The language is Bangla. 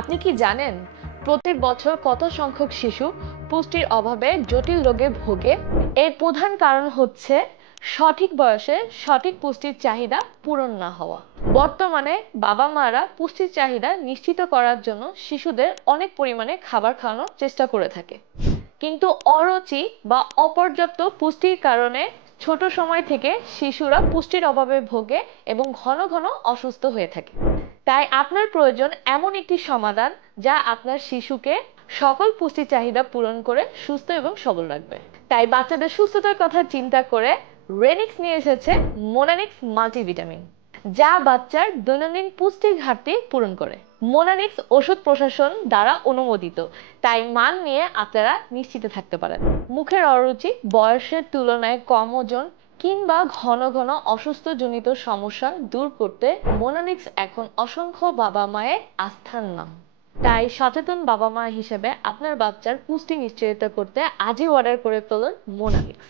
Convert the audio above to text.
আপনি কি জানেন প্রত্যেক বছর কত সংখ্যক শিশু পুষ্টির অভাবে জটিল রোগে ভোগে? এর প্রধান কারণ হচ্ছে সঠিক বয়সে সঠিক পুষ্টির চাহিদা পূরণ না হওয়া। বর্তমানে বাবা মারা পুষ্টির চাহিদা নিশ্চিত করার জন্য শিশুদের অনেক পরিমাণে খাবার খাওয়ানোর চেষ্টা করে থাকে, কিন্তু অরুচি বা অপর্যাপ্ত পুষ্টির কারণে ছোট সময় থেকে শিশুরা পুষ্টির অভাবে ভোগে এবং ঘন ঘন অসুস্থ হয়ে থাকে। তাই আপনার প্রয়োজন এমন একটি সমাধান যা আপনার শিশুকে সকল পুষ্টি চাহিদা পূরণ করে সুস্থ এবং সবল রাখবে। তাই বাচ্চাদের সুস্থতার কথা চিন্তা করে রেনিক্স নিয়ে এসেছে মোনানিক্স মাল্টিভিটামিন, যা বাচ্চার দৈনন্দিন পুষ্টির ঘাটতি পূরণ করে। মোনানিক্স ওষুধ প্রশাসন দ্বারা অনুমোদিত, তাই মান নিয়ে আপনারা নিশ্চিত থাকতে পারেন। মুখের অরুচি, বয়সের তুলনায় কম ওজন কিংবা ঘন ঘন অসুস্থজনিত সমস্যা দূর করতে মোনানিক্স এখন অসংখ্য বাবা মায়ের আস্থার নাম। তাই সচেতন বাবা মা হিসেবে আপনার বাচ্চার পুষ্টি নিশ্চয়তা করতে আজই অর্ডার করে ফেলুন মোনানিক্স।